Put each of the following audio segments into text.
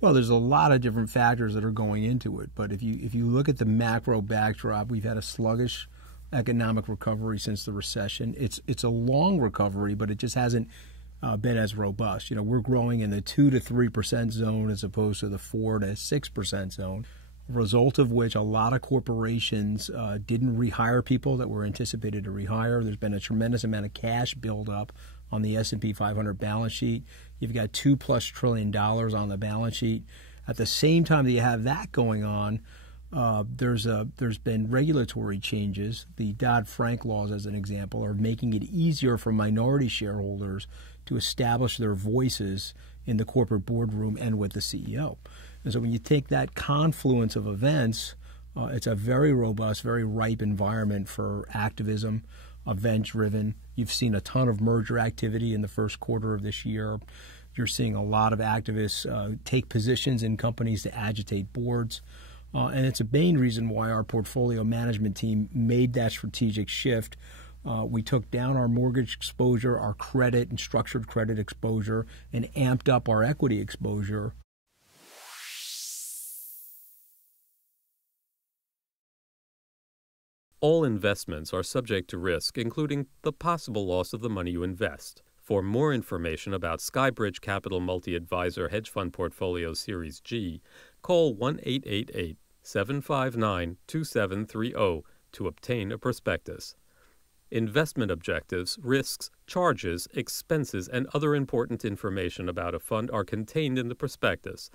Well, there's a lot of different factors that are going into it, but if you look at the macro backdrop, we've had a sluggish economic recovery since the recession. It's a long recovery, but it just hasn't been as robust. We're growing in the 2 to 3% zone as opposed to the 4 to 6% zone. Result of which a lot of corporations didn't rehire people that were anticipated to rehire. There's been a tremendous amount of cash buildup on the S&P 500 balance sheet. You've got $2+ trillion on the balance sheet. At the same time that you have that going on, there's been regulatory changes. The Dodd-Frank laws, as an example, are making it easier for minority shareholders to establish their voices in the corporate boardroom and with the CEO. And so when you take that confluence of events, it's a very robust, very ripe environment for activism, event-driven. You've seen a ton of merger activity in the first quarter of this year. You're seeing a lot of activists take positions in companies to agitate boards. And it's a main reason why our portfolio management team made that strategic shift. We took down our mortgage exposure, our credit and structured credit exposure, and amped up our equity exposure. All investments are subject to risk, including the possible loss of the money you invest. For more information about Skybridge Capital Multi-Advisor Hedge Fund Portfolio Series G, call 1-888-759-2730 to obtain a prospectus. Investment objectives, risks, charges, expenses, and other important information about a fund are contained in the prospectus.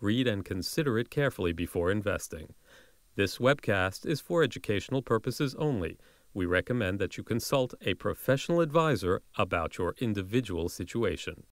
Read and consider it carefully before investing. This webcast is for educational purposes only. We recommend that you consult a professional advisor about your individual situation.